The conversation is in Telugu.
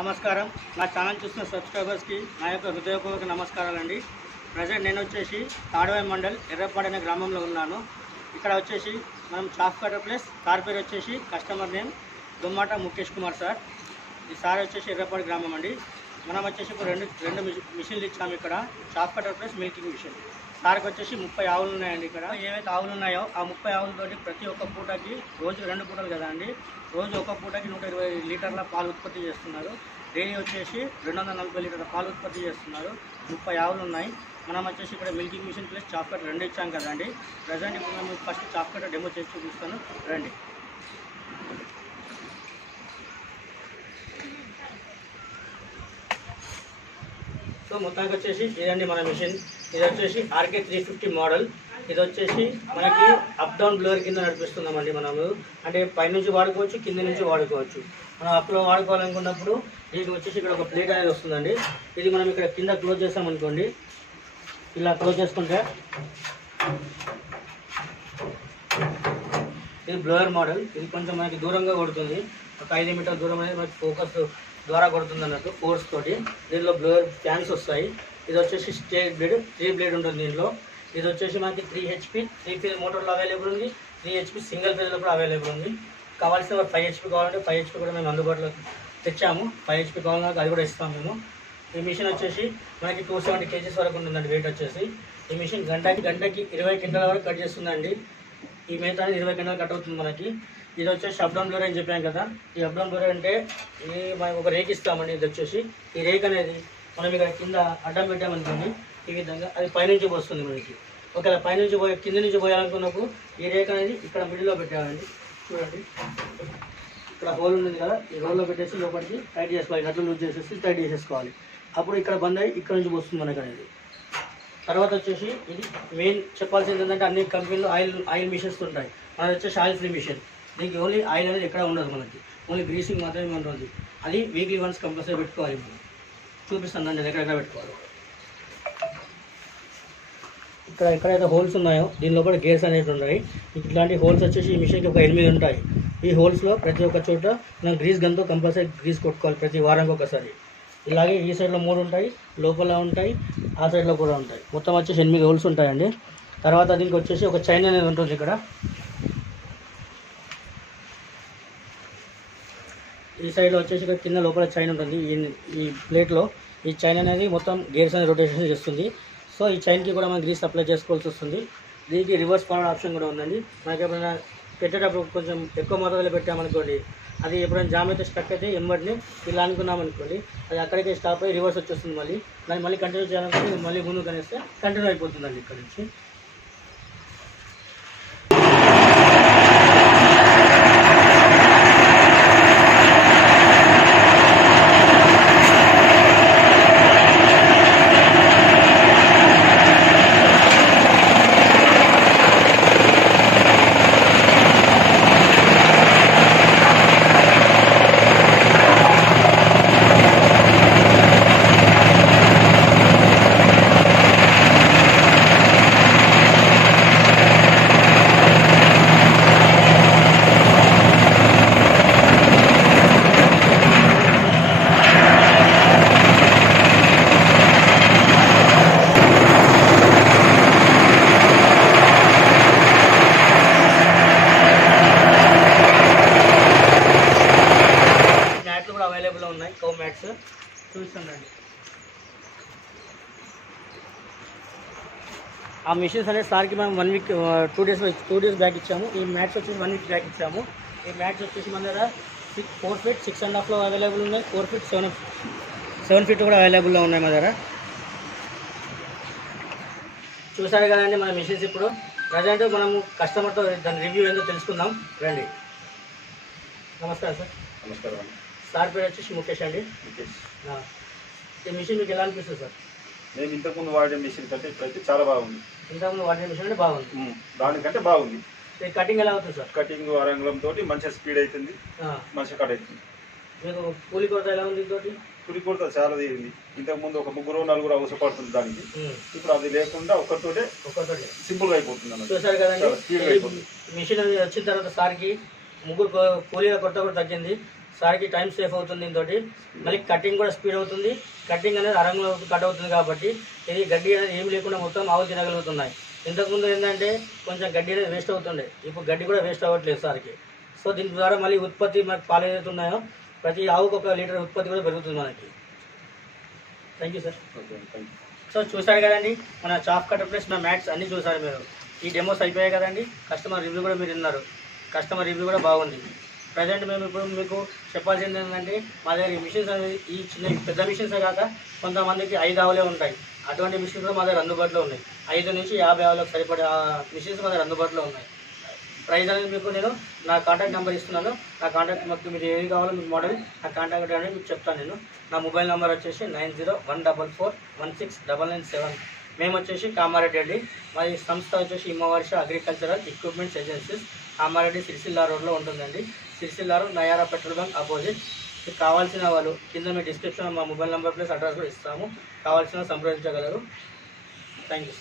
నమస్కారం. నా ఛానల్ చూస్తున్న సబ్స్క్రైబర్స్కి నా యొక్క హృదయపూర్వక నమస్కారాలండి. ప్రజెంట్ నేను వచ్చేసి తాడవాయి మండల్ ఎర్రపాడు అనే గ్రామంలో ఉన్నాను. ఇక్కడ వచ్చేసి మనం చాఫ్ కటర్ ప్లస్ సార్ పేరు వచ్చేసి కస్టమర్ నేమ్ దుమ్మాట ముఖేష్ కుమార్ సార్. ఈ సార్ వచ్చేసి ఎర్రపాడు గ్రామం అండి. మనం వచ్చేసి ఇప్పుడు రెండు మిషన్లు ఇచ్చాము. ఇక్కడ chaff cutter plus milking machine. సార్కి వచ్చేసి 30 ఆవులు ఉన్నాయండి. ఇక్కడ ఏవైతే ఆవులు ఉన్నాయో ఆ 30 ఆవులతోటి ప్రతి ఒక్క పూటకి రోజు 2 పూటలు కదా అండి, రోజు ఒక పూటకి 120 లీటర్ల పాలు ఉత్పత్తి చేస్తున్నారు. డైలీ వచ్చేసి 240 లీటర్ల పాలు ఉత్పత్తి చేస్తున్నారు. 30 ఆవులు ఉన్నాయి. మనం వచ్చేసి ఇక్కడ milking machine plus chaff cutter 2 ఇచ్చాం కదండి. ప్రజెంట్ ఇప్పుడు మేము ఫస్ట్ చాఫ్ కటర్ డెమో చేసి చూపిస్తాను రండి. సో మొత్తానికి వచ్చేసి ఇదండి మన మిషన్. ఇది వచ్చేసి RK 350 మోడల్. ఇది వచ్చేసి మనకి అప్ డౌన్ బ్లోవర్ కింద నడిపిస్తున్నామండి. మనము అంటే పైనుంచి వాడుకోవచ్చు, కింద నుంచి వాడుకోవచ్చు. మనం అప్లో వాడుకోవాలనుకున్నప్పుడు దీనికి వచ్చేసి ఇక్కడ ఒక ప్లేట్ అనేది వస్తుందండి. ఇది మనం ఇక్కడ కింద క్లోజ్ చేస్తామనుకోండి, ఇలా క్లోజ్ చేసుకుంటే ఇది బ్లోవర్ మోడల్. ఇది కొంచెం మనకి దూరంగా కొడుతుంది. ఒక 5 మీటర్ల దూరం అనేది మనకి ఫోకస్ ద్వారా కొడుతుంది అన్నట్టు ఫోర్స్ తోటి. దీనిలో బ్లోవర్ ఫ్యాన్స్ వస్తాయి. ఇది వచ్చేసి స్టేట్ బ్లేడ్ 3 బ్లేడ్ ఉంటుంది దీనిలో. ఇది వచ్చేసి మనకి 3 HP 3 ఫేజ్ మోటార్లో అవైలబుల్ ఉంది. 3 HP సింగిల్ ఫేజ్లో కూడా అవైలబుల్ ఉంది. కావాల్సిన 5 HP కావాలంటే 5 HP కూడా మేము అందుబాటులో తెచ్చాము. 5 HP కావాలన్నా అది కూడా ఇస్తాము మేము. ఈ మిషన్ వచ్చేసి మనకి 270 kgs వరకు ఉంటుందండి వెయిట్ వచ్చేసి. ఈ మిషన్ గంటకి 20 క్వింటాల వరకు కట్ చేస్తుందండి. ఈ మిగతా 20 క్వింటాలు కట్ అవుతుంది మనకి. ఇది వచ్చేసి అప్ డౌన్ బ్లోవర్ అని చెప్పాను కదా. ఈ అప్ డౌన్ బ్లోవర్ అంటే ఇది మనకు ఒక రేక్ ఇస్తామండి. ఇది వచ్చేసి ఈ రేక్ అనేది మనం ఇక్కడ కింద అడ్డం పెట్టామనుకోండి, ఈ విధంగా అది పైనుంచి పోస్తుంది మనకి. ఒకవేళ పైనుంచి కింద నుంచి పోయాలనుకున్నప్పుడు ఈ రేక్ అనేది ఇక్కడ మిడిల్లో పెట్టాలండి. చూడండి, ఇక్కడ హోల్ ఉంది కదా, ఈ హోల్లో పెట్టేసి లోపలికి టైట్ చేసుకోవాలి. నట్లు లూజ్ చేసేసి టైట్ చేసేసుకోవాలి. అప్పుడు ఇక్కడ బంద్ అయ్యి ఇక్కడ నుంచి వస్తుంది మనకి అనేది. తర్వాత వచ్చేసి ఇది మెయిన్ చెప్పాల్సింది ఏంటంటే అన్ని కంపెనీలు ఆయిల్ మిషన్స్ ఉంటాయి. మనది వచ్చేసి ఆయిల్ ఫ్రీ మిషన్. దీనికి ఓన్లీ ఆయిల్ అనేది ఎక్కడ ఉండదు మనకి, ఓన్లీ గ్రీసింగ్ మాత్రమే ఉంటుంది. అది వీక్లీ వన్స్ కంపల్సరీ పెట్టుకోవాలి. మనం చూపిస్తాను అండి ఎక్కడెక్కడ పెట్టుకోవాలి. ఇక్కడ ఎక్కడైతే హోల్స్ ఉన్నాయో దీని లోపల గేర్స్ అనేవి ఉన్నాయి. ఇట్లాంటి హోల్స్ వచ్చేసి ఈ మిషన్కి ఒక 8 ఉంటాయి. ఈ హోల్స్లో ప్రతి ఒక్క చోట మనం గ్రీస్ గన్తో కంపల్సరీ గ్రీస్ కొట్టుకోవాలి ప్రతి వారానికి ఒకసారి. ఇలాగే ఈ సైడ్లో 3 ఉంటాయి, లోపల ఉంటాయి, ఆ సైడ్లో కూడా ఉంటాయి. మొత్తం వచ్చేసి 8 హోల్స్ ఉంటాయండి. తర్వాత దీనికి వచ్చేసి ఒక చైన్ అనేది ఉంటుంది. ఇక్కడ ఈ సైడ్లో వచ్చేసి ఇక్కడ కింద లోపల చైన్ ఉంటుంది. ఈ ప్లేట్లో ఈ చైన్ అనేది మొత్తం గేర్స్ అనేది రొటేషన్ చేస్తుంది. సో ఈ చైన్కి కూడా మనం గ్రీస్ అప్లై చేసుకోవాల్సి వస్తుంది. దీనికి రివర్స్ ఫార్వర్డ్ ఆప్షన్ కూడా ఉందండి. మనకి ఎప్పుడైనా పెట్టేటప్పుడు కొంచెం ఎక్కువ మొత్తంలో పెట్టామనుకోండి, అది ఎప్పుడైనా జామ్ అయితే స్టక్ అయితే ఎంబడిని ఇలా అనుకున్నాం అనుకోండి, అది అక్కడికే స్టాప్ అయ్యి రివర్స్ వచ్చేస్తుంది. దాన్ని మళ్ళీ కంటిన్యూ చేయాలనుకుంటే మళ్ళీ ముందు కనేస్తే కంటిన్యూ అయిపోతుందండి ఇక్కడ నుంచి. అవైలబుల్ ఉన్నాయి కౌ మ్యాట్స్ చూస్తుండండి. ఆ మిషన్స్ అనేది సార్కి మనం 1 వీక్ 2 డేస్ బ్యాక్ ఇచ్చాము. ఈ మ్యాట్స్ వచ్చేసి 1 వీక్ బ్యాక్ ఇచ్చాము. ఈ మ్యాట్స్ వచ్చేసి మన దగ్గర 4 ఫీట్ 6.5లో అవైలబుల్ ఉన్నాయి. 4 ఫీట్ 7 ఫీట్ కూడా అవైలబుల్లో ఉన్నాయి మా దగ్గర. చూసారు కదండి మన మిషన్స్. ఇప్పుడు ప్రజెంట్ మనము కస్టమర్తో దాని రివ్యూ ఏందో తెలుసుకుందాం రండి. నమస్కారం సార్. నమస్కారం. సార్ పేరు వచ్చేసి ముఖేష్ అండి. ఈ మిషన్ మీకు ఎలా అనిపిస్తుంది సార్? నేను ఇంతకుముందు వాడే మిషన్ కంటే ఇప్పుడైతే చాలా బాగుంది. ఇంతకుముందు వాడే మిషన్ అంటే బాగుంది, దానికంటే బాగుంది. కటింగ్ ఎలా అవుతుంది సార్? కటింగ్ అరంగులంతో మంచిగా స్పీడ్ అవుతుంది, మంచిగా కట్ అవుతుంది. మీకు కూలి కొరత ఎలా ఉంది? ఇంకోటి కూలి కొరత చాలా తీరింది. ఇంతకుముందు ఒక 3-4 అవసరపడుతుంది దానికి. ఇప్పుడు అది లేకుండా ఒక్కరితోటే సింపుల్గా అయిపోతుంది అన్నమాట. చూసారు కదండి మిషన్ వచ్చిన తర్వాత సార్కి 3 కూలీల కొరత కూడా తగ్గింది. సార్కి టైం సేఫ్ అవుతుంది దీంతో. మళ్ళీ కటింగ్ కూడా స్పీడ్ అవుతుంది. కటింగ్ అనేది అరంగులో కట్ అవుతుంది కాబట్టి ఇది గడ్డి అనేది ఏమి లేకుండా మొత్తం ఆవులు తినగలుగుతున్నాయి. ఇంతకుముందు ఏంటంటే కొంచెం గడ్డి అనేది వేస్ట్ అవుతుండే, ఇప్పుడు గడ్డి కూడా వేస్ట్ అవ్వట్లేదు సార్కి. సో దీని ద్వారా మళ్ళీ ఉత్పత్తి మనకు పాలు ఏదైతే ఉన్నాయో ప్రతి ఆవుకు 1 లీటర్ ఉత్పత్తి కూడా పెరుగుతుంది మనకి. Thank you sir. Okay, thank you. So చూసారు కదండి మన చాఫ్ కటర్ ప్లస్ మన మ్యాట్స్ అన్నీ చూసారు మీరు. ఈ డెమోస్ అయిపోయాయి కదండి. కస్టమర్ రివ్యూ కూడా మీరు విన్నారు. కస్టమర్ రివ్యూ కూడా బాగుంది. ప్రజెంట్ మేము ఇప్పుడు మీకు చెప్పాల్సింది ఏంటంటే మా దగ్గర ఈ మిషన్స్ అనేది ఈ చిన్న పెద్ద మిషన్సే కాక కొంతమందికి 5 ఆవులే ఉంటాయి. అటువంటి మిషన్స్ కూడా మా దగ్గర అందుబాటులో ఉన్నాయి. 5 నుంచి 50 ఆవులకు సరిపడే మిషన్స్ మా దగ్గర అందుబాటులో ఉన్నాయి. ప్రైస్ అనేది మీకు నేను నా కాంటాక్ట్ నెంబర్ ఇస్తున్నాను. నా కాంటాక్ట్ మొత్తం మీరు ఏది కావాలో మీకు మోడల్ నా కాంటాక్ట్ అనేది మీకు చెప్తాను నేను. నా మొబైల్ నెంబర్ వచ్చేసి 9014416997. మేము వచ్చేసి కామారెడ్డి అండి. మా ఈ సంస్థ వచ్చేసి Himavarsha agricultural equipments agencies Kamareddy Sircilla రోడ్లో ఉంటుందండి. Sircilla road Nayara petrol bunk opposite. మీకు కావాల్సిన వాళ్ళు కింద మీ డిస్క్రిప్షన్ మా మొబైల్ నెంబర్ ప్లస్ అడ్రస్ కూడా ఇస్తాము. కావాల్సిన సంప్రదించగలరు. Thank you.